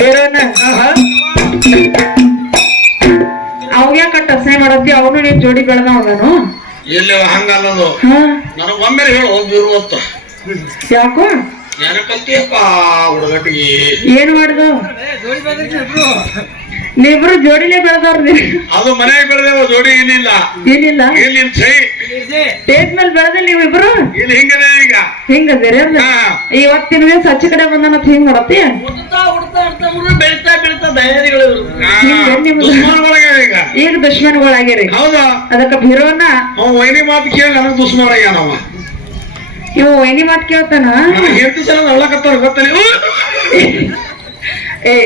ಬೇರೆನ ಅವಾಗ ಯಾಕಟ್ಟ ಅಸಹ್ಯ ಮಾಡತ್ತಿ ಅವನು ನೀನ್ ಜೋಡಿ ಬೆಳೆದವನು ಎಲ್ಲಿ ಹಂಗಲ್ಲದು ನನಗೆ ಒಮ್ಮೆ ಹೇಳು ಇರುವತ್ತ ಯಾಕೋ ಏನಕ್ಕಂತೀಯಪ್ಪ ಹುಡುಗಟ್ಟಿಗೆ ಏನ್ ಮಾಡ್ದ ನೀವಿಬ್ರು ಜೋಡಿನೇ ಬೆಳೆದವ್ರ ಅದು ಮನೆಗೆ ಬೆಳೆದೇವ ಜೋಡಿ ಏನಿಲ್ಲ ಏನಿಲ್ಲ ಇಲ್ಲಿ ಸೈ ಸ್ಟೇಜ್ ಮೇಲೆ ಬೆಳೆದಿಲ್ಲ ನೀವಿಬ್ರು ಇಲ್ಲಿ ಹಿಂಗದೆ ಈಗ ಹಿಂಗದೇರಿ ಇವತ್ತಿನ ದಿವಸ ಹಚ್ಚ ಕಡೆ ಬಂದನತ್ ಹಿಂಗ್ ಮಾಡತ್ತಿ ಬೆಳಿತಾ ಬೆಳಿತಾ ದಯಾದಿಗಳು ಈಗ ದುಶ್ಮನ್ಗಳಾಗ್ಯಾರಿ ಹೌದಾ ಅದಕ್ಕ ಬಿರೋನ ವೈನಿ ಮಾತು ಕೇಳಿ ನನಗೆ ದುಶ್ಮನ ಆಗ್ಯಾನವ ಇವ್ ವೈನಿ ಮಾತು ಕೇಳ್ತಾನ ಎಷ್ಟು ಸಲ ನಳ್ಳಕತ್ತಾರ ಗೊತ್ತಲ್ಲ ಏ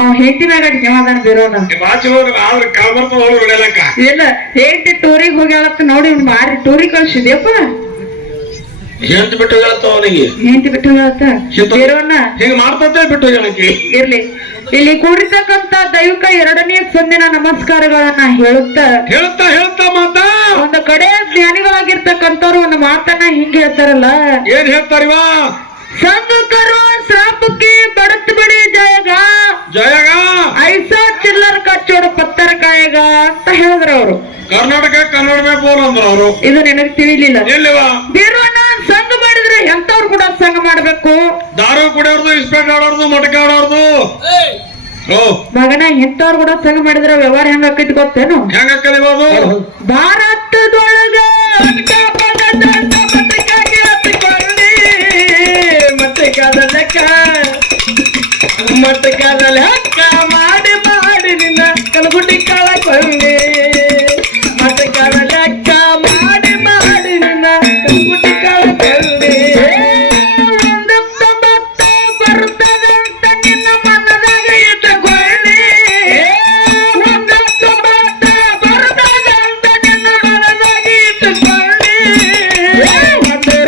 ಅವ ಹೆಂಡತಿ ಮ್ಯಾಗ ಜಮಾದಾನ ಬಿರೋನ ಬಾಚಿ ಆದ್ರೆ ಕಾಲ್ಬರ್ತ ಹೋಗಿ ಹೊಡೆಯಲಕ್ಕ ಇಲ್ಲ ಹೆಂಡತಿ ಟೂರಿಗೆ ಹೋಗ್ಯಾಳತ್ತ ನೋಡಿ ಮಾರಿ ಟೂರಿಗೆ ಕಳ್ಸಿದ್ಯಪ್ಪ ಹೆಂಡತಿ ಬಿಟ್ಟು ಹೇಳ್ತಾವ ಅವನಿಗೆ ಹೆಂಡತಿ ಬಿಟ್ಟು ಹೋಗ್ಯಾಳತ್ತ ಬಿರೋನ ಹಿಂಗ ಮಾಡ್ತಂತೆ ಬಿಟ್ಟು ಹೇಳಕ್ಕೆ ಇರ್ಲಿ ಇಲ್ಲಿ ಕೂಡಿರ್ತಕ್ಕಂತ ದೈವಿಕ 2ನೇ ಸಂದಿನ ನಮಸ್ಕಾರಗಳನ್ನ ಹೇಳ್ತಾ ಮಾತ ಒಂದು ಕಡೆ ಜ್ಞಾನಿಗಳಾಗಿರ್ತಕ್ಕಂಥವ್ರು ಒಂದು ಮಾತನ್ನ ಹಿಂಗೆ ಹೇಳ್ತಾರಲ್ಲ ಏನ್ ಹೇಳ್ತಾರಿವಾ ಸಂಘ ಕರೋ ಶ್ರಾಪಕ್ಕೆ ಬಡತ್ ಬಡಿ ಜಯಗ ಐಸಾ ಚಿಲ್ಲರ್ ಕಚ್ಚೋಡ ಪತ್ತರ ಕಾಯಗ ಅಂತ ಹೇಳಿದ್ರ ಅವರು ಕರ್ನಾಟಕ ಕನ್ನಡ ಮೇ ಬೋಲ್ ಅಂದ್ರ ಅವರು ಇದು ನನಗೆ ತಿಳಿಲಿಲ್ಲ ಎಲ್ಲಿವಾ ಬೇರೆಯವ್ರನ್ನ ಸಂಘ ಮಾಡಿದ್ರೆ ಎಂತವ್ರು ಕೂಡ ಸಂಘ ಮಾಡ್ಬೇಕು ದಾರು ಕುಡಿಯೋರ್ದು ಇಸ್ಪೇಟ್ ಆಡೋರ್ದು ಮಟಕ ಆಡೋರ್ದು ಮಗನ ಎಂತವ್ರು ಕೂಡ ಸಂಘ ಮಾಡಿದ್ರೆ ವ್ಯವಹಾರ ಹೆಂಗ ಆಕೈತಿ ಗೊತ್ತೇನು ಹೆಂಗ ಕಲಿಬೋದು ಭಾರತದೊಳಗ ಮಟ್ಟಕಾದ ಲೆಕ್ಕ ಮಾಡಿ ಮಾಡಿ ನಿನ್ನ ಕಲಗುಟಿ ಕಳಕೊಂಡೆ ಮಟ್ಟಕಾದ ಲೆಕ್ಕ ಮಾಡಿ ಮಾಡಿ ನಿನ್ನ ಕಲಗುಟಿ ಕಳಕೊಂಡೆ ಒಂದು ತೊಂಬತ್ತ ಬರುತ್ತದಂತ ನಿನ್ನ ಮನದಾಗ ಇಟ್ಟುಕೊಳ್ಳಿ ಒಂದು ತೊಂಬತ್ತ ಬರುತ್ತದಂತ ನಿನ್ನ ಮನದಾಗ ಇಟ್ಟುಕೊಳ್ಳಿ ₹1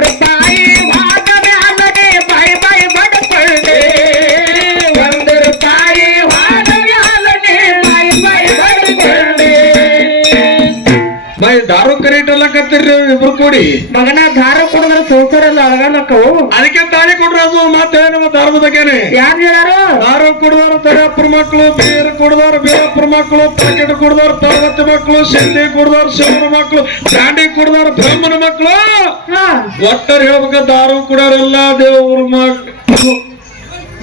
ಭಾಗ ಮ್ಯಾಲನೆ ಬಾಯಿ ಬಾಯಿ ಬಡಕೊಳ್ಳಿ ಬಾಯ್ ದಾರು ಕರೆಕ್ಟ್ ಎಲ್ಲ ಕತ್ತೀರಿ ಇಬ್ರು ಕೂಡಿ ಮಗನ ದಾರ ಕುಡಿದ್ರೆ ಸಂಸಾರ ಎಲ್ಲ ಅಳಗಾಲಕ್ಕವು ಅದಕ್ಕೆ ತಾಳಿ ಕೊಡ್ರಿ ಅದು ಮತ್ತೆ ನಮ್ಮ ದಾರದ ಬಗ್ಗೆನೆ ಯಾರು ಹೇಳಾರು ದಾರು ಕುಡಿದವರು ದರಪ್ಪರ ಮಕ್ಕಳು ಬೀರ್ ಕುಡಿದವರು ಬೀರಪ್ಪರ ಮಕ್ಕಳು ಪ್ಯಾಕೆಟ್ ಕುಡಿದವರು ತರಗತಿ ಮಕ್ಕಳು ಸಿಂಧಿ ಕುಡಿದವರು ಶಿವನ ಮಕ್ಕಳು ಬ್ರಾಂಡಿ ಕುಡಿದವರು ಬ್ರಹ್ಮನ ಮಕ್ಕಳು ಒಟ್ಟರು ಹೇಳ್ಬೇಕ ದಾರು ಕುಡಿಯೋರೆಲ್ಲ ದೇವ್ರ ಮಕ್ಕಳು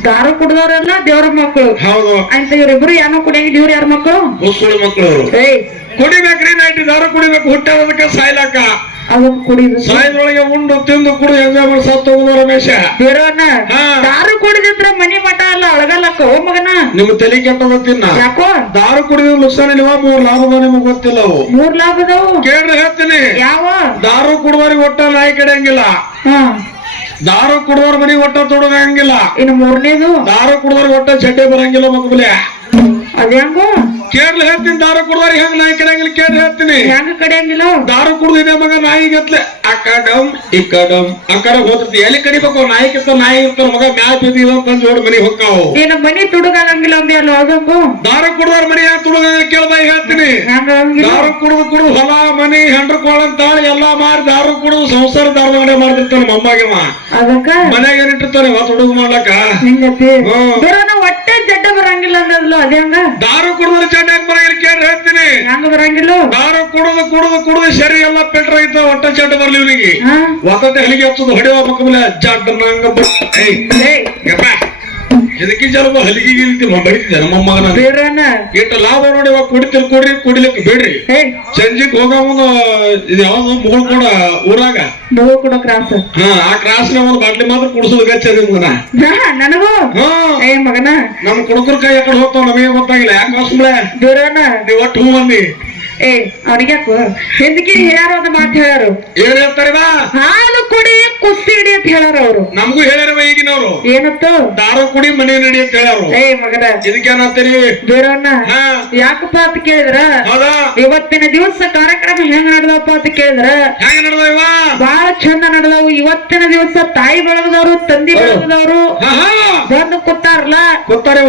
ದಾರು ಕುಡಿದವರೆಲ್ಲ ದೇವ್ರ ಮಕ್ಕಳು ಹೌದು ಅಂತ ಇವ್ರಿಬ್ರು ಏನೋ ಕುಡಿಯಂಗಿಲ್ಲ ಇವ್ರು ಯಾರ ಮಕ್ಕಳು ಮುಸುಳು ಮಕ್ಕಳು ಕುಡಿಬೇಕ್ರಿ ನೈಟ್ ದಾರು ಕುಡಿಬೇಕು ಹುಟ್ಟೋದಕ್ಕೆ ಸಾಯ್ಲಕ್ಕ ಅದನ್ನ ಕುಡಿದು ಸಾಯದ್ರೊಳಗೆ ಉಂಡು ತಿಂದು ಕುಡಿ ಎಂಜಾಯ್ ಮಾಡಿ ಸತ್ತು ಹೋಗುದು ರಮೇಶ ಬೇರೋನ ದಾರು ಕುಡಿದಿದ್ರ ಮನಿ ಮಠ ಅಲ್ಲ ಅಳಗಲ್ಲಕ್ಕ ಓ ಮಗನ ನಿಮ್ ತಲೆ ಕೆಟ್ಟದ ತಿನ್ನ ಯಾಕೋ ದಾರು ಕುಡಿದ ನುಕ್ಸಾನಿಲ್ವ 3 ಲಾಭದ ನಿಮಗ್ ಗೊತ್ತಿಲ್ಲ ಅವು 3 ಲಾಭದವು ಕೇಳ್ರಿ ಹೇಳ್ತೀನಿ ಯಾವ ದಾರು ಕುಡಿದವ್ರಿಗೆ ಒಟ್ಟ ನಾಯಿ ಕಡೆಯಂಗಿಲ್ಲ ದಾರು ಕುಡಿದವ್ರ ಮನಿ ಒಟ್ಟ ತೊಡಗಂಗಿಲ್ಲ ಇನ್ನು 3ನೇದು ದಾರು ಕುಡಿದವ್ರಿಗೆ ಒಟ್ಟ ಚಡ್ಡೆ ಬರಂಗಿಲ್ಲ ಮಕ್ಕಳೇ ಅದ್ಯಾಂಗೋ ಕೇಳ್ರಿ ಹೇಳ್ತೀನಿ ದಾರು ಕುಡಿದವ್ರಿಗೆ ಹೆಂಗ್ ನಾಯಿ ಕಡೆಯಂಗಿಲ್ಲ ಕೇಳ್ರಿ ಹೇಳ್ತೀನಿ ಹೆಂಗ ಕಡೆಯಂಗಿಲ್ಲ ದಾರು ಕುಡ್ದಿದೆ ಮಗ ನಾಯಿ ಗತ್ಲೆ ಅಕಡಮ್ ಇಕಡಮ್ ಅಕಡೆ ಹೋಗ್ತೈತಿ ಎಲ್ಲಿ ಕಡಿಬೇಕು ನಾಯಿ ಕಿತ್ತ ನಾಯಿ ಇರ್ತಾರ ಮಗ ಮ್ಯಾಚ್ ಬಿದ್ದಿದ ಅಂತ ಜೋಡ್ ಮನಿ ಹೊಕ್ಕಾವು ಏನ ಮನಿ ತುಡುಗಂಗಿಲ್ಲ ಅಂಬಿ ಅಲ್ಲ ಅದಂಗು ದಾರು ಕುಡ್ದವ್ರ ಮನಿ ಯಾಕೆ ತುಡುಗ ಕೇಳ್ಬಾಯಿ ಹೇಳ್ತೀನಿ ದಾರು ಕುಡ್ದು ಹೊಲ ಮನಿ ಹೆಂಡ್ರ ಕೋಳಂತಾಳ ಎಲ್ಲಾ ಮಾರಿ ದಾರು ಕುಡ್ದು ಸಂಸಾರ ದಾರವಾಡೆ ಮಾಡ್ತಿರ್ತಾನೆ ಮೊಮ್ಮಗವ ಅದಕ್ಕ ಮನ್ಯಾಗ ಏನಿಟ್ಟಿರ್ತಾನೆ ತುಡುಗು ಮಾಡ್ಲಕ್ಕ ಹಿಂಗತಿ ಹೊಟ್ಟೆ ಜಡ್ಡ ಬರಂಗಿಲ್ಲ ಅಂದ್ರಲ್ಲ ಅದ್ಯಾಂಗ ದಾರು ಕುಡಿದ್ರೆ ಚಡ್ಡ ಹೆಂಗ್ ಬರಂಗಿಲ್ಲ ಕೇಳ್ರಿ ಹೇಳ್ತೀನಿ ಹೆಂಗ ಬರಂಗಿಲ್ಲ ದಾರು ಕುಡಿದು ಶರೀರ ಎಲ್ಲ ಪೆಟ್ರ ಐತ ಒಟ್ಟ ಚಡ್ಡ ಬರ್ಲಿ ಇವನಿಗೆ ಒತ್ತತೆ ಹಲಿಗೆ ಹಚ್ಚೋದು ಹೊಡೆಯುವ ಮಕ್ಕಳ ಜಡ್ಡ ನಂಗ ಇದಕ್ಕೆ ಜಲಬ ಹಲಿಗೆ ಬಡಿತಿದ್ದೆ ನಮ್ಮಮ್ಮಗನ ಇಟ್ಟ ಲಾಭ ನೋಡಿ ಕುಡಿತಿರ್ ಕುಡಿಲಿಕ್ಕೆ ಬಿಡ್ರಿ ಸಂಜಿಕ್ ಹೋಗ ಒಂದು ಇದು ಯಾವ್ದು ಮುಗುಳ್ ಕೂಡ ಊರಾಗ ಕೂಡ ಕ್ರಾಸ್ ಆ ಕ್ರಾಸ್ ನ ಒಂದು ಬಾಟ್ಲಿ ಮಾತ್ರ ಕುಡಿಸೋದು ಗಚ್ಚ ನನಗೂ ಮಗನ ನಮ್ ಕುಡುಕರ ಕೈ ಎಕಡೆ ಹೋಗ್ತಾವ ನಮಗೆ ಗೊತ್ತಾಗಿಲ್ಲ ಯಾಕೆ ಹೊಸಮ್ಳೆ ನೀವ್ ಒಟ್ಟು ಹೂ ಮಂದಿ ಅವ್ರಿಗ್ಯಾಕು ಹಿಂದಕ್ಕೆ ಯಾರು ಒಂದು ಮಾತು ಹೇಳಾರು ಏನ್ ಹೇಳ್ತಾರ ಹಾಲು ಕುಡಿ ಕುಸ್ತಿ ಹಿಡಿ ಅಂತ ಹೇಳಾರ ಅವ್ರು ನಮಗೂ ಹೇಳ್ಯಾರ ಈಗಿನವ್ರು ಏನತ್ತು ದಾರು ಕುಡಿ ಮನೆ ನಡಿ ಅಂತ ಹೇಳಾರು ಮಗನ ಇದಕ್ಕೇನಂತೀರಿ ಬೇರನ್ನ ಯಾಕಪ್ಪ ಅಂತ ಕೇಳಿದ್ರ ಇವತ್ತಿನ ದಿವಸ ಕಾರ್ಯಕ್ರಮ ಹೆಂಗ್ ನಡೆದಪ್ಪ ಅಂತ ಕೇಳಿದ್ರ ಹೆಂಗ ನಡೆದವ ಬಹಳ ಚಂದ ನಡೆದವು ಇವತ್ತಿನ ದಿವಸ ತಾಯಿ ಬಳಗದವ್ರು ತಂದಿ ಬಳಗದವ್ರು ಬಂದು ಕೂತಾರಲ್ಲ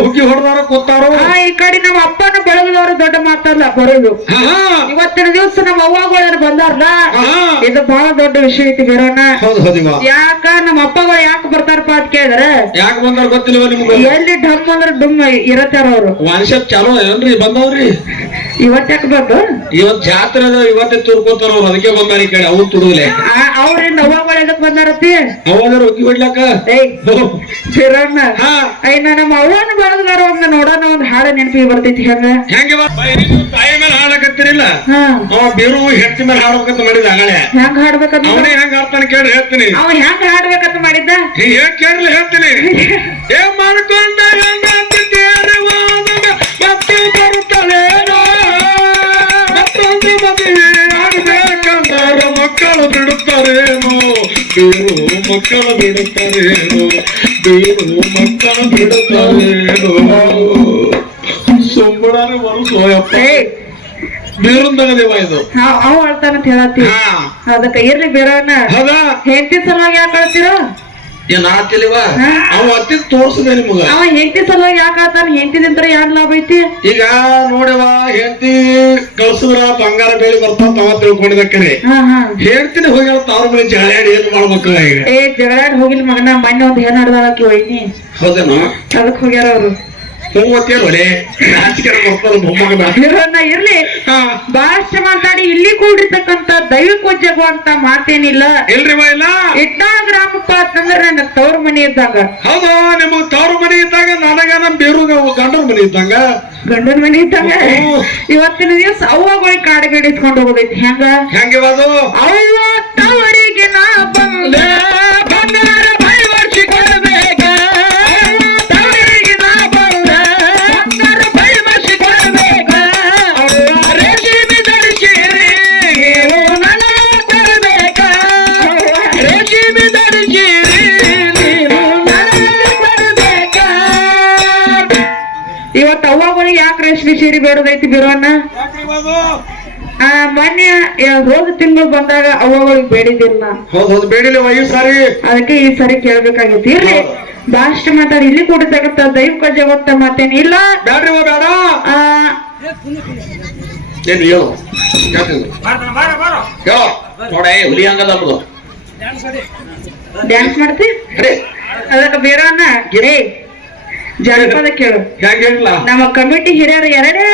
ಹುಗ್ಗಿ ಹೊಡೆದವ್ರು ಕೂತಾರು ಈ ಕಡೆ ನಮ್ಮ ಅಪ್ಪನ ಬಳಗದವ್ರು ದೊಡ್ಡ ಮಾತಲ್ಲ ಬರೋದು ಇವತ್ತಿನ ದಿವಸ ನಮ್ಮ ಅವ್ವಗಳು ಬಂದಾರಲ್ಲ ಇದು ಬಹಳ ದೊಡ್ಡ ವಿಷಯ ಐತಿ ಬೀರಣ್ಣ. ಯಾಕ ನಮ್ಮ ಅಪ್ಪಗಳು ಯಾಕೆ ಬರ್ತಾರಪ್ಪ ಅಂತ ಕೇಳಿದ್ರೆ ಯಾಕೆ ಬಂದಾರ ಗೊತ್ತಿಲ್ವ ನಿಮ್ಗೆ? ಎಲ್ಲಿ ಡಮ್ ಅಂದ್ರೆ ಡುಮ್ ಇರತ್ತಾರ ಅವ್ರು. ವಾನ್ಶಾಪ್ ಚಾಲೋ ಏನ್ರಿ ಬಂದವ್ರಿ? ಇವತ್ ಯಾಕೆ ಬಂದು ಇವತ್ ಜಾತ್ರೆ ಅದ, ಇವತ್ತೇ ತುರ್ಕೋತಾರ ಅವ್ರು, ಅದಕ್ಕೆ ಬಂದಾರ ಈ ಕಡೆ. ಅವ್ರು ತುಡುಗ್ಲೆ ಅವ್ರಿಂದ ಅವ್ವಗಳು ಎದಕ್ ಬಂದಾರತ್ತಿ? ಅವಾಗ ಒಗ್ಗಿ ಹೊಡ್ಲಾಕ ಬೀರಣ್ಣ ನಮ್ಮ ಅವ್ವನ ಬಳಗದಾರ ಒಂದು ನೋಡೋಣ ಒಂದು ಹಾಡ ನೆನಪಿಗೆ ಬರ್ತೈತಿ. ಹೆಂಗೆ ತಾಯಿ ಮೇಲೆ ಹಾಡಕತ್ತಿರಿಲ್ಲ, ಅವ ಬೇರು ಹೆಂಡತಿ ಮೇಲೆ ಹಾಡ್ಬೇಕಂತ ಮಾಡಿದ. ಆಗಲೇ ಹೆಂಗ್ ಹಾಡ್ಬೇಕಂತ ಅವನೇ ಹೆಂಗ್ ಹಾಡ್ತಾನೆ ಕೇಳಿ ಹೇಳ್ತೀನಿ. ಅವ ಹೆಂಗ್ ಹಾಡ್ಬೇಕಂತ ಮಾಡಿದ್ದ ಕೇಳಿ ಹೇಳ್ತೀನಿ. ಏನ್ ಮಾಡ್ಕೊಂಡ ಮತ್ತೊಂದು ಮದುವೆ ಆಗ್ಬೇಕಂದಾರ ಮಕ್ಕಳು ಬಿಡುತ್ತಾರೇನೋ, ಬೇರು ಮಕ್ಕಳು ಬಿಡುತ್ತಾರೇನೋ, ಬೇರು ಮಕ್ಕಳು ಬಿಡುತ್ತಾರೇನೋ. ಸುಮ್ಮನೆ ಬರುತ್ತೋಯಪ್ಪ ಬೀರುಂದಗದೇವ ಇದು. ಅವ ಅಳ್ತಾನಂತ ಹೇಳತ್ತಿ. ಅದಕ್ಕ ಇರ್ಲಿ ಬೀರಣ್ಣ, ಹೆಂಡತಿ ಸಲುವಾಗಿ ಯಾಕೆ ಅಳ್ತೀರ? ಏನ್ ಆತಿಲ್ವ? ಅವ ಅತ್ತಿ ತೋರ್ಸದೆ ನಿಮಗ. ಅವ ಹೆಂಡತಿ ಸಲುವಾಗಿ ಯಾಕೆ ಆತಾನ? ಹೆಂಡತಿದಿಂತ್ರ ಯಾರ್ ಲಾಭ ಐತಿ? ಈಗ ನೋಡವ, ಹೆಂಡತಿ ಕಳ್ಸಿದ್ರ ಬಂಗಾರ ಬೇಳಿ ಬರ್ತಾವ ತಾವ ತಿಳ್ಕೊಂಡಿದ್ದಕ್ಕನೆ. ಹೇಳ್ತೀನಿ ಹೋಗಿ ತಾವ್ರ ಮನೆ ಜಗಳಾಡಿ ಏನ್ ಮಾಡ್ಬೇಕು ಈಗ? ಜಗಳಾಡಿ ಹೋಗಿಲ್ ಮಗನ. ಮೊನ್ನೆ ಒಂದ್ ಏನ್ ಆಡ್ದಾಕಿ ಹೋಯ್ನಿ. ಹೌದೇನು? ಅದಕ್ ಹೋಗ್ಯಾರ ಅವ್ರು. ಇರ್ಲಿ, ಭಾಷೆ ಮಾತಾಡಿ ಇಲ್ಲಿ ಕೂಡಿರ್ತಕ್ಕಂತ ದೈವಿಕ ಅಂತ ಮಾತೇನಿಲ್ಲ. ಇಟ್ಟಾಳ ಗ್ರಾಮಪ್ಪ ಅಂತಂದ್ರೆ ನನ್ನ ತವ್ರ ಮನೆ ಇದ್ದಾಗ. ಹೌದು, ನಿಮಗ್ ತವ್ರ ಮನೆ ಇದ್ದಾಗ, ನನಗ ನಮ್ ಬೇರು ಗಂಡನ ಮನೆ ಇದ್ದಂಗ. ಗಂಡನ ಮನೆ ಇದ್ದಾಗ ಇವತ್ತಿನ ದಿವಸ ಅವ್ವಗಳಿಗೆ ಕಾಡಿಗೆ ಇಸ್ಕೊಂಡು ಹೋಗೋದೈತಿ. ಹೆಂಗೆ ಅವ್ವ ತವರಿಗೆ ನಾ ಬಂದೆ ಬಂಗಾರ ಇವತ್ತು ಅವ್ವಗಳಿಗೆ ಯಾಕೆ ರೇಷ್ಮೆ ಸೀರೆ ಬೇಡದೈತಿ ಬೀರಣ್ಣ? ಮೊನ್ನೆ ಹೋದ ತಿಂಗಳು ಬಂದಾಗ ಅವ್ವಗಳಿಗೆ ಬೇಡಿದಿಲ್ಲ. ಬೇಡಿಲ್ಲ ಈ ಸಾರಿ. ಅದಕ್ಕೆ ಈ ಸಾರಿ ಕೇಳ್ಬೇಕಾಗೈತಿ. ಇರ್ಲಿ, ಭಾಷೆ ಮಾತಾಡಿ ಇಲ್ಲಿ ಕೂಡಿರ್ತಕ್ಕಂತ ದೈವಿಕ ಜಗತ್ತ ಮಾತೇನಿಲ್ಲ. ಬೇಡ್ರಿ ಬೇಡ ಏನು ಹೇಳು ನೋಡ ಹುಲಿ ಹಂಗದ ಡ್ಯಾನ್ಸ್ ಮಾಡ್ತಿ. ಅದಕ್ಕೆ ಬೀರಣ್ಣ ಗಿರೇ ಜನಪದ ಕೇಳು. ಹೆಂಗಿಲ್ಲ ನಮ್ಮ ಕಮಿಟಿ ಹಿರಿಯರು ಎರಡೇ